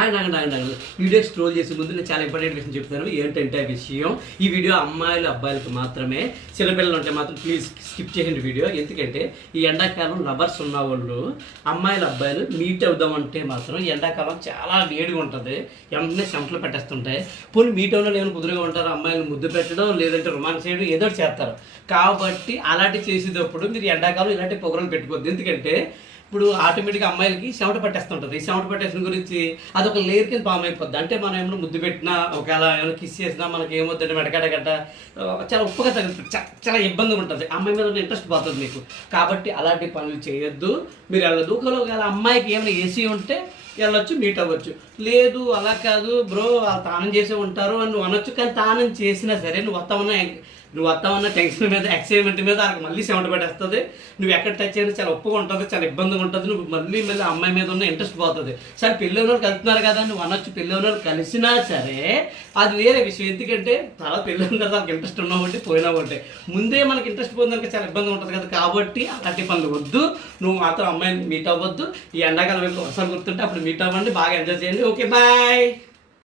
ఆయన video scroll చేసే ముందు నేను చాలా ఇంపార్టెంట్ విషయం చెప్తాను. ఏంటంటే ఆ విషయం, ఈ వీడియో అమ్మాయిలు అబ్బాయిలకు మాత్రమే, చిన్నపిల్లలు ఉంటే మాత్రం ప్లీజ్ స్కిప్ చేయండి వీడియో. ఎందుకంటే ఈ ఎండాకాలం లవర్స్ ఉన్న వాళ్ళు అమ్మాయిలు అబ్బాయిలు మీట్ అవుదామంటే మాత్రం ఎండాకాలం చాలా వేడిగా ఉంటుంది, వెంటనే చెమటలు పెట్టేస్తుంటాయి. పోనీ మీట్ అవునా లేదని కుదురుగా ఉంటారు, అమ్మాయిలు ముద్దు పెట్టడం లేదంటే రొమాన్స్ చేయడం ఏదో చేస్తారు. కాబట్టి అలాంటి చేసేటప్పుడు మీరు ఎండాకాలం ఇలాంటి ప్రోగ్రాం పెట్టుకోవద్దు. ఎందుకంటే ఇప్పుడు ఆటోమేటిక్గా అమ్మాయిలకి చెమట పట్టేస్తుంటుంది. ఈ చెమట పట్టేసిన గురించి అదొక లేయర్ కింద ఫామ్ అయిపోద్ది. అంటే మనం ఏమైనా ముద్దు పెట్టినా, ఒకవేళ ఏమైనా కిస్ చేసినా మనకి ఏమవుతుందంటే వెనకడగడ్డ చాలా ఉప్పుగా తగ్గుతుంది, చాలా ఇబ్బందిగా ఉంటుంది, అమ్మాయి మీద ఇంట్రెస్ట్ పోతుంది మీకు. కాబట్టి అలాంటి పనులు చేయొద్దు, మీరు వెళ్ళదు. ఒకవేళ అమ్మాయికి ఏమైనా ఏసీ ఉంటే వెళ్ళొచ్చు, మీట్ అవ్వచ్చు. లేదు అలా కాదు బ్రో వాళ్ళు తానం చేసే ఉంటారు అని నువ్వు అనొచ్చు. కానీ తానం చేసినా సరే నువ్వు వస్తామన్న టెన్షన్ మీద, ఎక్సైట్మెంట్ మీద వాళ్ళకి మళ్ళీ సెవెంట పట్టేస్తుంది. నువ్వు ఎక్కడ టచ్ అయినా చాలా ఒప్పుగా ఉంటుంది, చాలా ఇబ్బందిగా ఉంటుంది. నువ్వు మళ్ళీ అమ్మాయి మీద ఉన్న ఇంట్రెస్ట్ పోతుంది. సరే పెళ్ళి వాళ్ళు కలుస్తున్నారు కదా నువ్వు అనొచ్చు, పెళ్ళి వాళ్ళు కలిసినా సరే అది వేరే విషయం. ఎందుకంటే తర్వాత పెళ్ళి కదా వాళ్ళకి ఇంట్రెస్ట్ ఉన్నా ఒకటి పోయినా ఒకటి, ముందే మనకి ఇంట్రెస్ట్ పోయిందానికి చాలా ఇబ్బందిగా ఉంటుంది కదా. కాబట్టి అలాంటి పనులు వద్దు. నువ్వు మాత్రం అమ్మాయిని మీట్ అవ్వద్దు. ఈ ఎండాకాలం ఒకసారి గుర్తుంటే అప్పుడు మీట్ అవ్వండి, బాగా ఎంజాయ్ చేయండి. Okay bye.